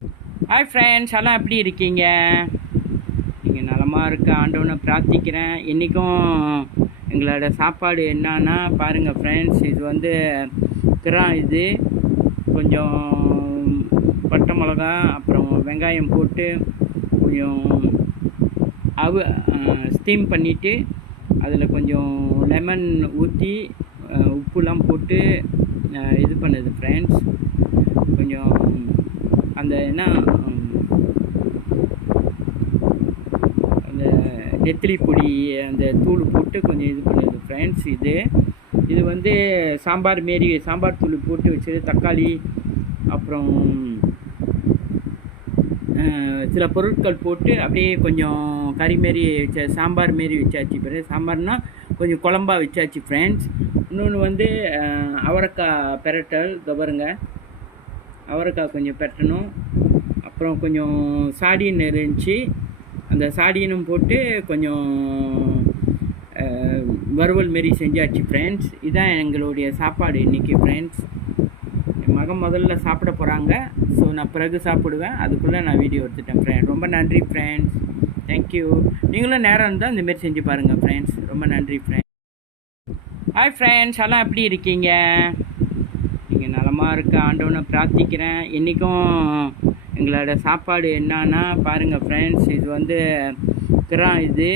Hi friends, எல்லாம் எப்படி இருக்கீங்க? நீங்கள் நலமாக இருக்க ஆண்டவனை பிரார்த்திக்கிறேன். இன்றைக்கும் எங்களோட சாப்பாடு என்னன்னா பாருங்கள் ஃப்ரெண்ட்ஸ், இது வந்து இது கொஞ்சம் பட்டை மிளகா அப்புறம் வெங்காயம் போட்டு கொஞ்சம் ஸ்டீம் பண்ணிவிட்டு அதில் கொஞ்சம் லெமன் ஊற்றி உப்புலாம் போட்டு இது பண்ணுது ஃப்ரெண்ட்ஸ். கொஞ்சம் அந்த அந்த நெத்திலி பொடி அந்த தூள் போட்டு கொஞ்சம் இது பண்ணுது ஃப்ரெண்ட்ஸ். இது வந்து சாம்பார் தூள் போட்டு வச்சது, தக்காளி அப்புறம் சில பொருட்கள் போட்டு அப்படியே கொஞ்சம் கறி மாரி சாம்பார் மாரி வச்சாச்சு. பிறகு சாம்பார்னால் கொஞ்சம் குழம்பா வச்சாச்சு ஃப்ரெண்ட்ஸ். இன்னொன்று வந்து அவரைக்காய் பெரட்டல் பாருங்க, அவரைக்காய் கொஞ்சம் பெட்டணும். அப்புறம் கொஞ்சம் சாடின் இருந்துச்சு, அந்த சாடினும் போட்டு கொஞ்சம் வறுவல் மாரி செஞ்சாச்சு ஃப்ரெண்ட்ஸ். இதுதான் எங்களுடைய சாப்பாடு இன்றைக்கி ஃப்ரெண்ட்ஸ். என் மகன் முதல்ல சாப்பிட போகிறாங்க, ஸோ நான் பிறகு சாப்பிடுவேன். அதுக்குள்ளே நான் வீடியோ எடுத்துட்டேன் ஃப்ரெண்ட். ரொம்ப நன்றி ஃப்ரெண்ட்ஸ், தேங்க்யூ. நீங்களும் நேரம் இருந்தால் இந்தமாரி செஞ்சு பாருங்கள் ஃப்ரெண்ட்ஸ். ரொம்ப நன்றி ஃப்ரெண்ட்ஸ். ஹாய் ஃப்ரெண்ட்ஸ், எல்லாம் எப்படி இருக்கீங்க? நீங்கள் நலமாக இருக்க ஆண்டவனை பிரார்த்திக்கிறேன். இன்றைக்கும் எங்களோட சாப்பாடு என்னன்னா பாருங்கள் ஃப்ரெண்ட்ஸ், இது வந்து இது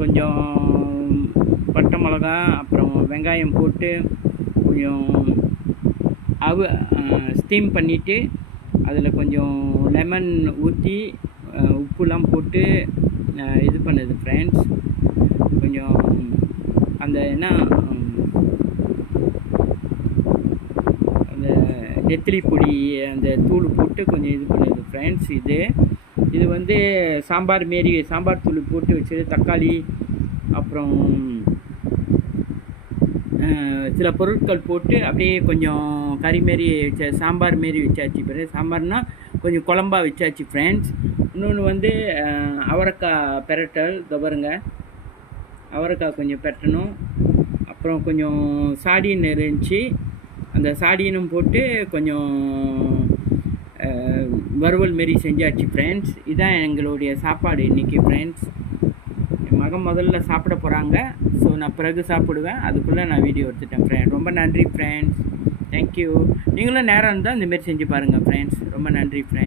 கொஞ்சம் பட்டை மிளகா அப்புறம் வெங்காயம் போட்டு கொஞ்சம் ஸ்டீம் பண்ணிவிட்டு அதில் கொஞ்சம் லெமன் ஊற்றி உப்புலாம் போட்டு இது பண்ணுது ஃப்ரெண்ட்ஸ். கொஞ்சம் அந்த அந்த நெத்திலி பொடி அந்த தூள் போட்டு கொஞ்சம் இது பண்ணுது ஃப்ரெண்ட்ஸ். இது வந்து சாம்பார் தூள் போட்டு வச்சது, தக்காளி அப்புறம் சில பொருட்கள் போட்டு அப்படியே கொஞ்சம் கறி மாரி சாம்பார் மாரி வச்சாச்சு. பிறகு சாம்பார்னால் கொஞ்சம் குழம்பா வச்சாச்சு ஃப்ரெண்ட்ஸ். இன்னொன்று வந்து அவரைக்காய் பெரட்டல் பாருங்க, அவரைக்காய் கொஞ்சம் பெட்டணும். அப்புறம் கொஞ்சம் சாடின் இருந்துச்சு, அந்த சாடினும் போட்டு கொஞ்சம் வறுவல் மாரி செஞ்சாச்சு ஃப்ரெண்ட்ஸ். இதுதான் எங்களுடைய சாப்பாடு இன்றைக்கி ஃப்ரெண்ட்ஸ். என் மகன் முதல்ல சாப்பிட போகிறாங்க, ஸோ நான் பிறகு சாப்பிடுவேன். அதுக்குள்ளே நான் வீடியோ எடுத்துட்டேன் ஃப்ரெண்ட். ரொம்ப நன்றி ஃப்ரெண்ட்ஸ், தேங்க்யூ. நீங்களும் நேரம் இருந்தால் இந்தமாரி செஞ்சு பாருங்கள் ஃப்ரெண்ட்ஸ். ரொம்ப நன்றி ஃப்ரெண்ட்ஸ்.